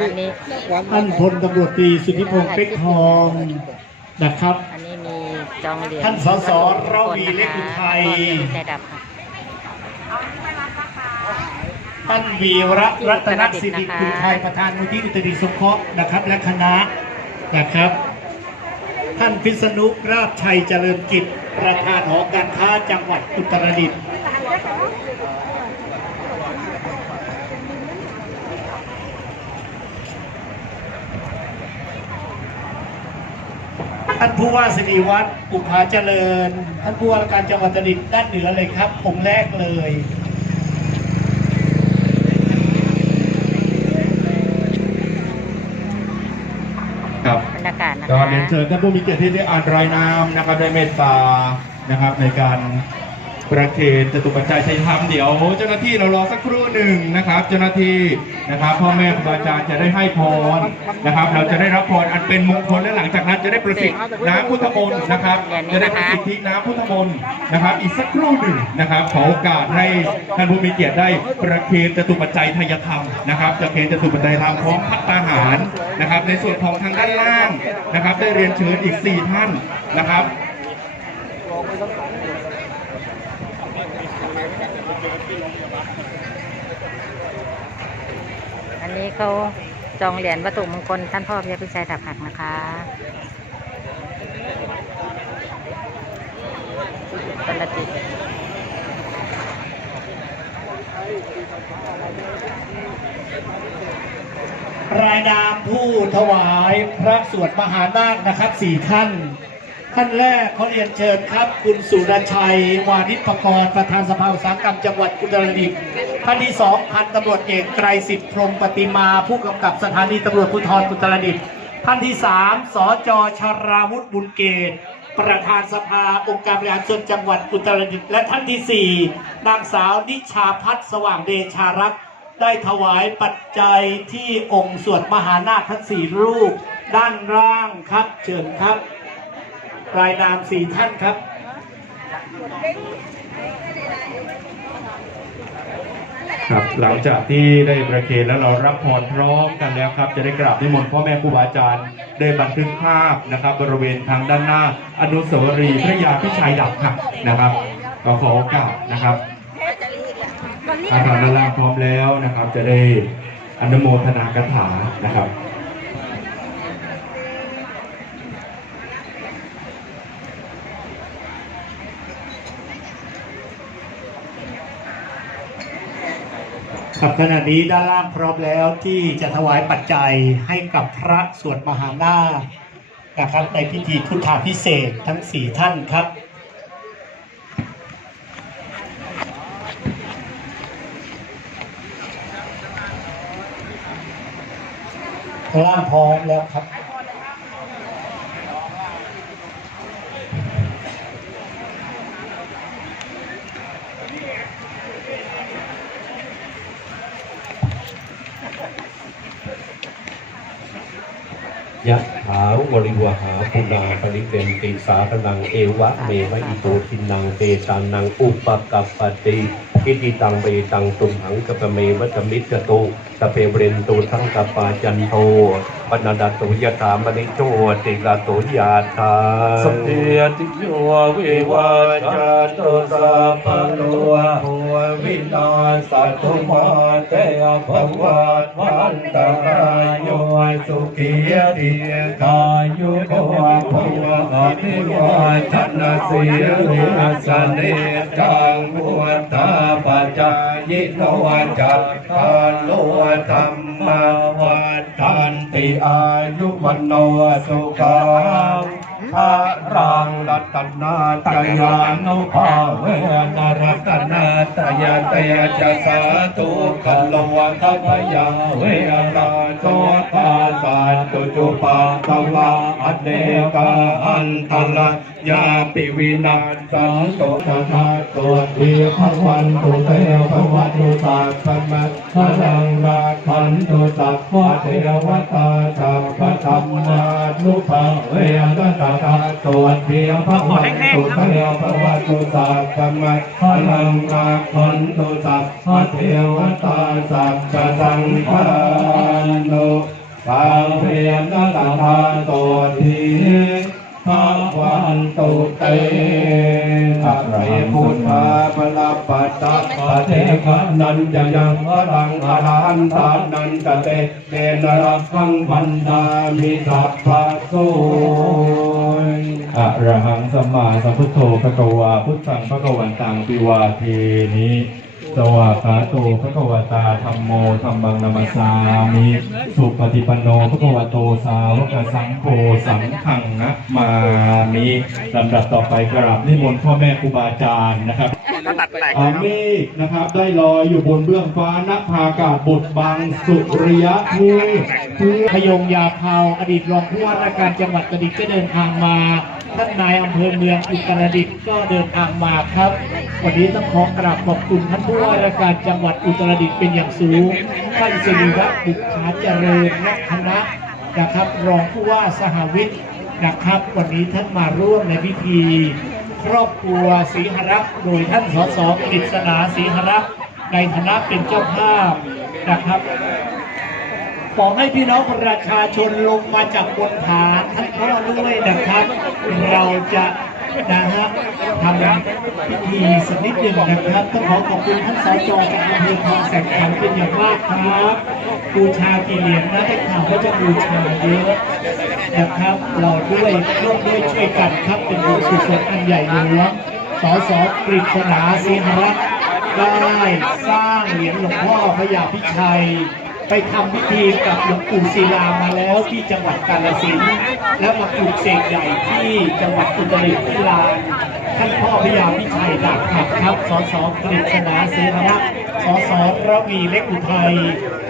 อันนี้ท่านพลตำรวจตรีสุทธิพงษ์เป๊กทองนะครับ อันนี้มีจองเหรียญท่านสสระวีเล็กอุทัยใจดับค่ะท่านวีระรัตนสิริคุณไทยประธานมูลที่อุตริสงเคราะห์นะครับ และคณะนะครับ ท่านพิษณุราชชัยเจริญกิจ ประธานหอการค้าจังหวัดอุตรดิตถ์ ท่านผู้ว่าสิริวัตรอุภาเจริญ ท่านผู้ว่าราชการจังหวัดอุตรดิตถ์ด้านเหนือเลยครับผมแรกเลยครับบรรยากาศนะก็คะเรียนเชิญท่านผู้มีเกียรติที่ได้อ่านรายนามนะครับได้เมตตานะครับในการ ประเคนจตุปัจจัยชัยธรรมเดี๋ยวเจ้าหน้าที่เรารอสักครู่หนึ่งนะครับ เจ้าหน้าที่นะครับพ่อแม่ครูอาจารย์จะได้ให้พรนะครับ เราจะได้รับพรอันเป็นมงคลและหลังจากนั้นจะได้ประสิทธิ์น้ำพุทธมนต์นะครับ จะได้ประสิทธิน้ำพุทธมนต์นะครับ อีกสักครู่หนึ่งนะครับขอโอกาสให้ท่านผู้มีเกียรติได้ประเคนจตุปัจจัยทยธรรมนะครับจะเคนจตุปัจจัยธรรมพร้อมพัตตาหารนะครับ ในส่วนของทางด้านล่างนะครับ ได้เรียนเชิญอีก 4 ท่านนะครับ อันนี้เขาจองเหรียญวัตถุมงคลท่านพ่อพระพิชัยดับหักนะคะตลจิตรายนามผู้ถวายพระสวดมหานาคนะครับสี่ท่าน ท่านแรกเขาเรียนเชิญครับ คุณสุรชัย วานิชประกรณ์ประธานสภาอุตสาหกรรมจังหวัดอุตรดิตถ์ท่านที่สองพันตำรวจเอกไกรสิทธิ์พรมปฏิมา ผู้กำกับสถานีตำรวจภูธรอุตรดิตถ์ท่านที่สามสจชราวุฒิบุญเกตประธานสภาองค์การบริหารส่วนจังหวัดอุตรดิตถ์และท่านที่สี่นางสาวนิชาพัฒน์สว่างเดชารักษ์ได้ถวายปัจจัยที่องค์สวดมหานาคทั้งสี่รูป ด้านล่างครับเชิญครับ รายนามสี่ท่านครับ ครับหลังจากที่ได้ประเคนแล้วเรารับพรพร้อมกันแล้วครับ จะได้กราบนิมนต์พ่อแม่ครูบาอาจารย์ได้บันทึกภาพนะครับ บริเวณทางด้านหน้า อนุสาวรีย์พระยาพิชัยดับหักนะครับก็ขอโอกาสนะครับอาจารย์ด้านล่างพร้อมแล้วนะครับ จะได้อนุโมทนากถานะครับ ครับขณะนี้ด้านล่างพร้อมแล้วที่จะถวายปัจจัยให้กับพระสวดมหานาคนะครับ ในพิธีพุทธาพิเศษทั้งสี่ท่านครับล่างพร้อมแล้วครับ ยะถาวริวหาปุนาปริเวนติสาพนังเอวะเมวะอิโตทินังเตชานังอุปกัปปติอิติตังเบตังตุมหังกปเมวัตมิจจตุสเปเรนตุสังกปปาจันโท ปนันตุยถามณิโชติลาโตยาธาสพเพติโยวิวาจันตุสัพพโลโหวินาศตุมาเตภวัตวันตรายโยสุขียติกายุโกภวะอภิวาทนาสีลิสเนจังบุตตาปัจจายโนวัจจัตตาโลธรรมวัฏทันติ อายุวันโนสุขัง พระรังรัตนาตยานุภาเวนรัตนาตยาตยาจะสาธุคัลวะทัพยาเวราโตปาสันตุจุปาตวะอเนกาอันตระยาปิวินาสันตุทาตัวเทีพวันตุเทพวันตุสัพพมะพลังราคันตุสัพพะเทวตาสัพพะธรรมานุภเวนะตตาตัวเทีพระวันตุเทพระวันตุสัพพมะพลังราคันตุสัพระเทวตาสัพพะสังพานุสังเพนัสสะโตที ภาวันตุเตอะระพุทธาปลัปปัตตะปะเทคะนันจะยังวรังอรหันตานันตเตเตนรักขังพันดามิสัพพะโสอะระหังสัมมาสัมพุทโธภะคะวาพุทธังภะคะวันตังปิวาเทนิ สวากาโตพระกวตาธรรมโมธรรมังนามาสามิสุปฏิปันโนพระกวโตสาวกสังโฆสังฆังนะมามิลำดับต่อไปกราบนิมนต์พ่อแม่ครูบาอาจารย์นะครับ อาเมฆนะครับได้ลอยอยู่บนเบื้องฟ้านภาอากาศบทบังสุริยะภูเพื่อพยงยาพาวอดีตรองผู้ว่าราชการจังหวัดกระดิ่งก็เดินทางมา ท่านนายอำเภอเมืองอุตรดิตถ์ก็เดินทางมาครับ วันนี้ต้องขอกราบขอบคุณท่านผู้ว่าราชการจังหวัดอุตรดิตถ์เป็นอย่างสูงท่านสิริรัตน์บุภาเจริญและคณะนะครับ รองผู้ว่าสหวิทย์นะครับ วันนี้ท่านมาร่วมในพิธี ครอบครัวศรีหรักษ์โดยท่านสสกฤษณาศรีหรักษ์ในฐานะเป็นเจ้าภาพนะครับ ขอให้พี่น้องประชาชนลงมาจากบนฐานท่านพ่อด้วยนะครับ เราจะนะฮะทำพิธีสักนิดหนึ่งนะครับ ต้องขอขอบคุณท่านสจจากอำเภอคลองแสนขันเป็นอย่างมากครับ บูชากี่เหรียญนะได้ข่าวว่าจะบูชาเยอะ นะครับ เราด้วยร่วมด้วยช่วยกันครับเป็นบุญกุศลอันใหญ่หลวงสสกฤษณาศรีหรักษ์ได้สร้างเหรียญหลวงพ่อพระยาพิชัย ไปทำพิธีกับหลวงปู่ศิลามาแล้วที่จังหวัดกาฬสินธุ์แล้วมาปลูกเสกใหญ่ที่จังหวัดอุตรดิตถ์ที่ลานท่านพ่อพญาพิชัยดาบขับครับสสกฤษณาเสนรักษ์สสระวีเล็กอุทัย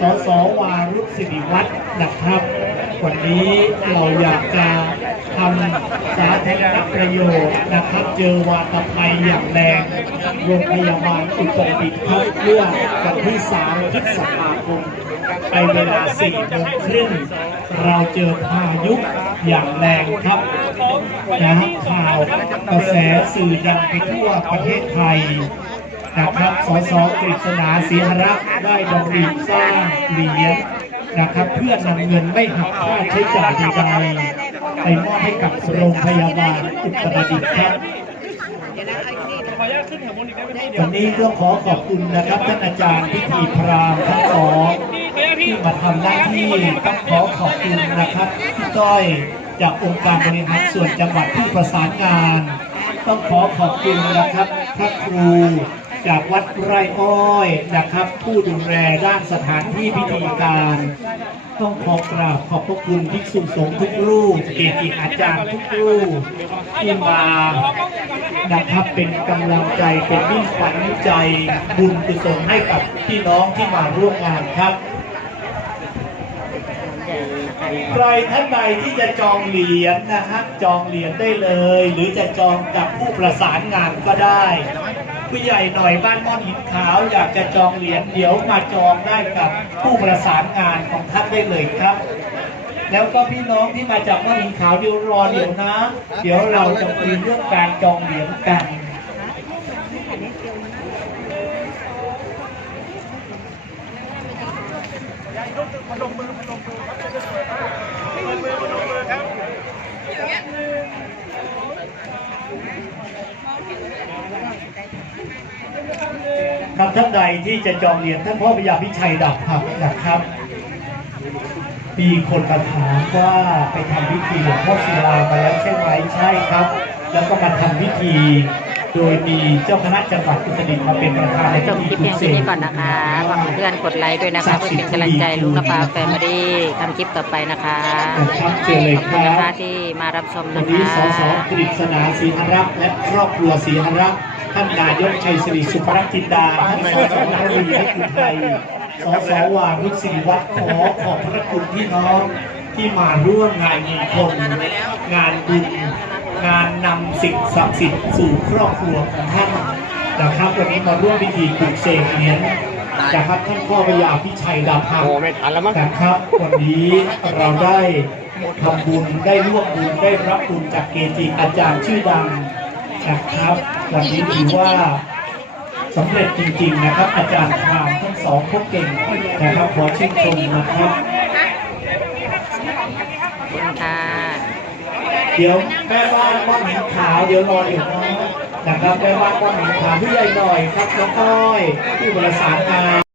สสวารุษสิริวัฒน์นะครับ วันนี้เราอยากจะทำสาธารณประโยชน์นะครับเจอวาตภัยอย่างแรงโรงพยาบาลอุตรดิตถ์ครับเมื่อวันที่3พฤษภาคมไปเวลาสี่โมงครึ่งเราเจอพายุอย่างแรงครับนะข่าวกระแสสื่อดังไปทั่วประเทศไทยนะครับ สสกฤษณาศรีหรักได้ดำริสร้างเหรียญ นะครับ เพื่อนำเงินไม่หักค่าใช้จ่ายใดๆไปมอบให้กับโรงพยาบาลอุตรดิตถ์ครับวันนี้ก็ขอขอบคุณนะครับท่านอาจารย์พิธีพราหมณ์ทั้งสองที่มาทำหน้าที่ต้องขอขอบคุณนะครับพี่ต้อยจากองค์การบริหารส่วนจังหวัดผู้ประสานงาน ต้องขอขอบคุณนะครับพระครู จากวัดไร่อ้อยนะครับ ผู้ดูแลด้านสถานที่พิธีการ ต้องขอกราบขอบพระคุณภิกษุสงฆ์ทุกรูปเกจิอาจารย์ทุกรูปที่มานะครับเป็นกำลังใจเป็นมิ่งขวัญใจบุญกุศลให้กับพี่น้องที่มาร่วมงานครับใครท่านใดที่จะจองเหรียญนะฮะจองเหรียญได้เลย หรือจะจองกับผู้ประสานงานก็ได้ ผู้ใหญ่หน่อยบ้านม่อนหินขาว อยากจะจองเหรียญเดี๋ยวมาจองได้กับผู้ประสานงานของท่านได้เลยครับ แล้วก็พี่น้องที่มาจากม่อนหินขาวเดี๋ยวรอเดี๋ยวนะ เดี๋ยวเราจะคุยเรื่องการจองเหรียญกัน ครับท่านใดที่จะจองเหรียญท่านพ่อพญาพิชัยดับผักนะครับ มีคนมาถามว่าไปทำพิธีหลวงพ่อศิลามาแล้วใช่ไหมใช่ครับ แล้วก็มาทำพิธีโดยมีเจ้าคณะจังหวัดอุตรดิตถ์มาเป็นประธานในจบคลิปเพียงเท่านี้ก่อนนะคะฝากเพื่อนๆกดไลค์ด้วยนะคะเพื่อเป็นกำลังใจลุงนภาแฟมิลี่ทำคลิปต่อไปนะคะนะครับเชิญเลยขอบคคุณรันะคะบที่มารับชมวันนะนี้คะสสกฤษณาศรีหรักษ์และครอบครัวศรีหรักษ์ ท่านนายกชัยศรีสุภรักจินดาท่านสสนรีเล็กอุทัยสสวารุศิวัฒน์ขอขอบพระคุณพี่น้องที่มาร่วมงานมงคลงานบุญงานนำสิ่งศักดิ์สิทธิ์สู่ครอบครัวของท่านนะครับวันนี้มาร่วมพิธีปลุกเสกเหรียญนะครับท่านพ่อพญาพิชัยดาพังนะครับวันนี้เราได้ทำบุญได้ร่วมบุญได้รับบุญจากเกจิอาจารย์ชื่อดัง นะครับ วันนี้ถือว่าสำเร็จจริงๆนะครับ อาจารย์พรามทั้งสองพวกเก่งนะครับขอชื่นชมนะครับขอบคุณค่ะเดี๋ยวแม่บ้านก้อนหินขาวเดี๋ยวรออยู่นะนะครับแม่บ้านก้อนหินขาวผู้ใหญ่หน่อยครับน้องก้อยผู้ประสานงาน